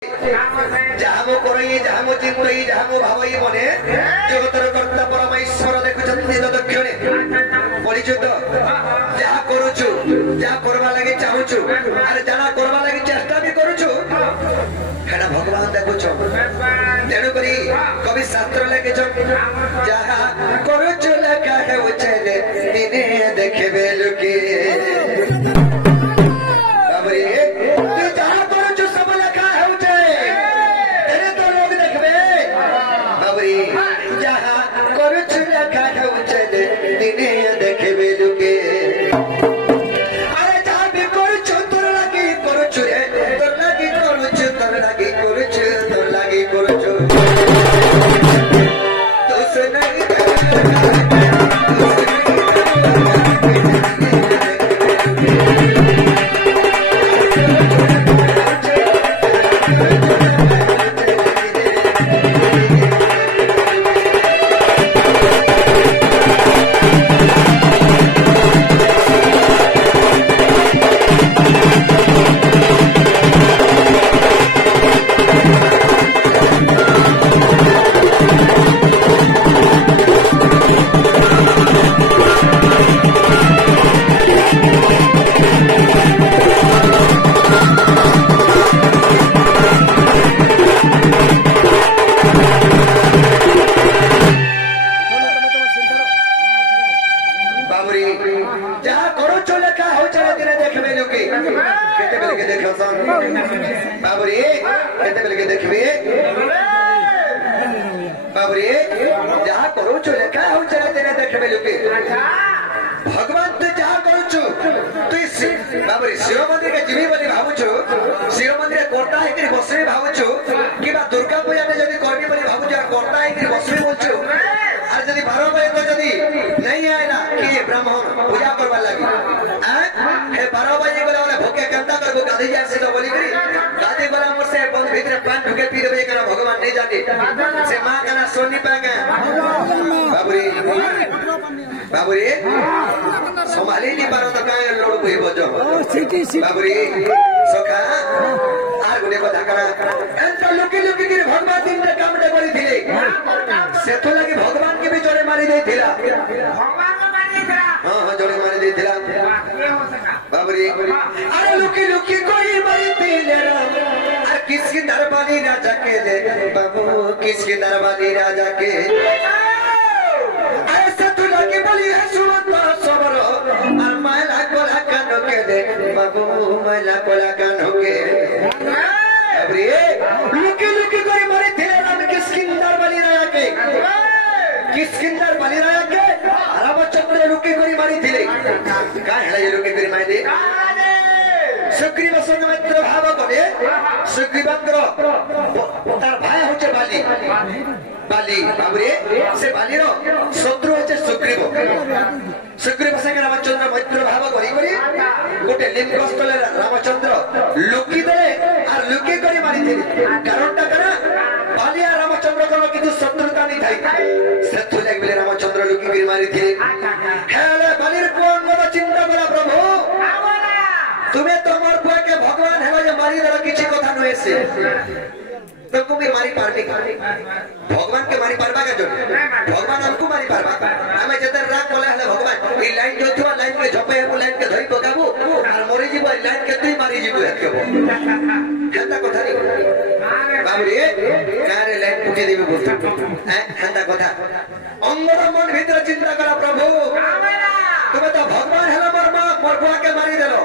जामो करई जामो चिंतई जामो भावई मने जगतर कर्ता परमेश्वर देखुछन्ति दक्षिणे परिचय तो जा करूछु जा करबा लागि चाहूछु अरे जाना करबा लागि चेष्टा भी करूछु हेना भगवान देखुछो तेणु करी कवि शास्त्र लेके छ जहा करूछु लगा है उछले दिने देखबे लुके बाबरे भगवान तु जहा करूछु तु शिव मंदिर के जीवी बोली भावुछु शिव मंदिर कोर्ता है कि बसरे भावुछु किबा दुर्गा पूजा में जदी करबी बोली भावुछु कोर्ता है कि बसरे बोलछु और जदी 12 बजे तो जदी नहीं आएला कि ब्राह्मण पूजा करबा लागि हे 12 बजे गले वाला भोके केंता करबो गादी जा से तो बोली करी गादी वाला मोर से बंद भीतर पान ढुके पी देबे करा भगवान नहीं जाने से मां कना सोनी पागा बाबुरी बाबुरी संभाली नहीं पारो तो काय लोड कोई बजो बाबुरी सखा आर गुने बधा करा एंत लुकी लुकी के भगवान दिन रे काम रे करी थिले सेतो लागि भगवान के भी जोड़े मारी दे थिला भगवान को मारी थिला हां जोड़े मारी दे थिला बाबुरी अरे लुकी लुकी कोई मारी थिले अरे किसकी दरबारी राजा के ले बाबू किसकी दरबारी राजा के बाबू मैला कोला कान होके अबरे लुकी लुकी कोई मारी थिले राम किसकिंदर बलि राजा के किसकिंदर बलि राजा के रामचंद्र लुकी कोई मारी थिले का हेला ये लुकी कोई मारी दे सुग्रीव संग मित्र भाव करे सुग्रीवंद्र तार भाई होचे बाली बाली बाबरे से बाली रो शत्रु होचे सुग्रीव सुग्रीव संग रामचंद्र मित्र भाव करी करी गोटे लिंग स्थले रामचंद्र लुकी दे और लुकी करी मारी थिले कारणटा करा बाली आ रामचंद्र को किछु शत्रुता नहीं थाई सेथु लाग बेले रामचंद्र लुकी करी मारी थिले हेले बाली रे कोन मोर चिंता करा प्रभु तुम्हें तो मोर पुआ के भगवान हेबा जे मारी दर किछि कथा नहे से तुमको भी मारी पारबी भगवान के मारी पारबा का जो भगवान हमको मारी पारबा हमें जतर राग बोला है भगवान ई लाइन जो थवा लाइन के झपे हम लाइन के धई पकाबो और मरि जीवो लाइन के तुई मारी जीवो हेकेबो हंता कथा नहीं बाबरे कारे लाइन पुके देबे बोलतो हंता कथा अंगर मन भीतर चिंता करा प्रभु तुम्हें तो भगवान हेला मोर बुआ के मारी देलो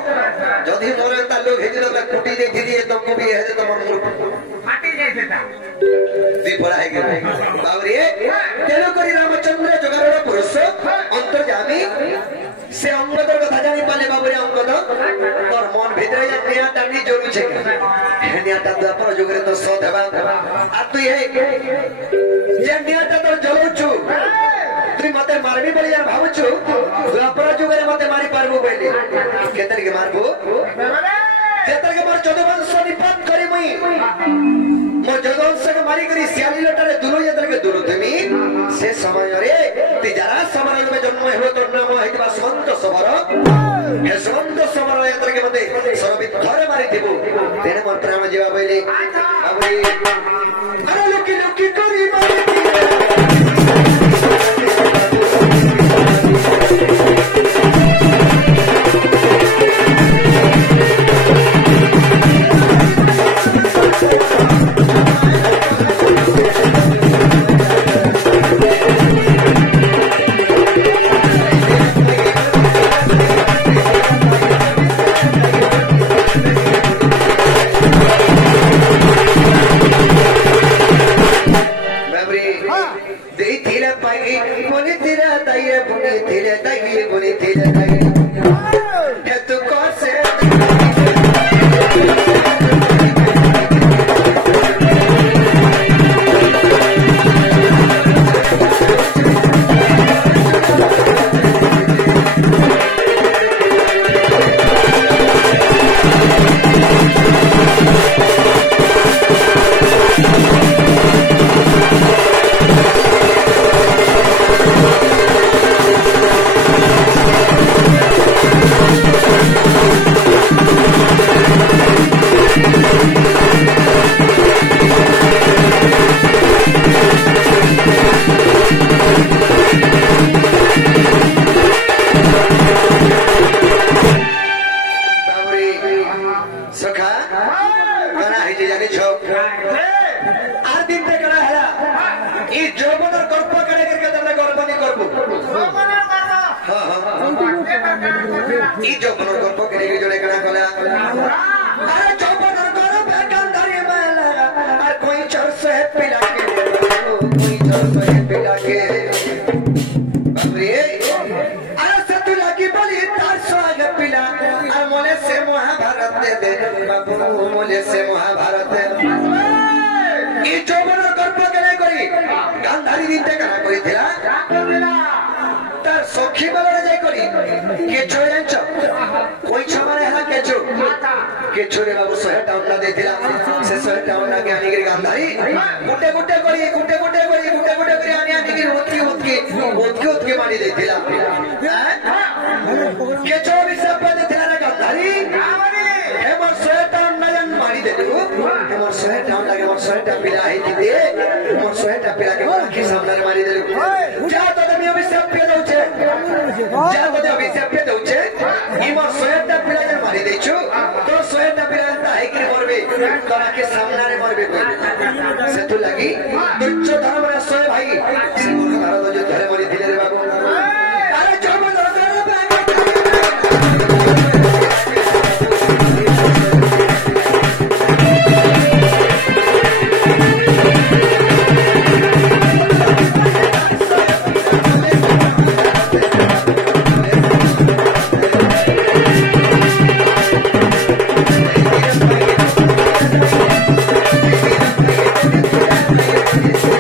जदी मोरंता लोग हेजि लोग कुटी दे दिए तुमको भी हेजे तो मन माटी जैसेता दी बड़ा है बाबरे तेलो करी रामचंद्र जगार पुरुष अंतर्यामी से अंगदर कथा जानि पाले बाबरे अंगद तोर मन भीतर या निया टानी जरू छे निया ता द्वापर जुगरे तो सो देबा आ तू हे जे निया ता तो जलुछु तुई मते मारबी बोली यार भावछु द्वापर जुगरे मते मारी पारबो बोली केतर के मारबो केतर के मार 14 वर्ष निपात करी मई मोर जगवंश के मारी करी सियाली लटारे दूर जेतर के दूर थमी से समय रे ती जरा समय में जन्म हेबो तो नाम हेतबा संत सबर हे समंत समर यंत्र के मते सरबी घरे मारी देबो तेने मन प्रेम जीवा बोले अबे अरे लुकी लुकी करी मारी Thank you.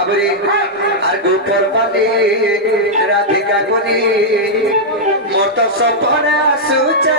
बाबरी আর গোপর পালি রাধিকা গনি মোর তো সপনে আসুছে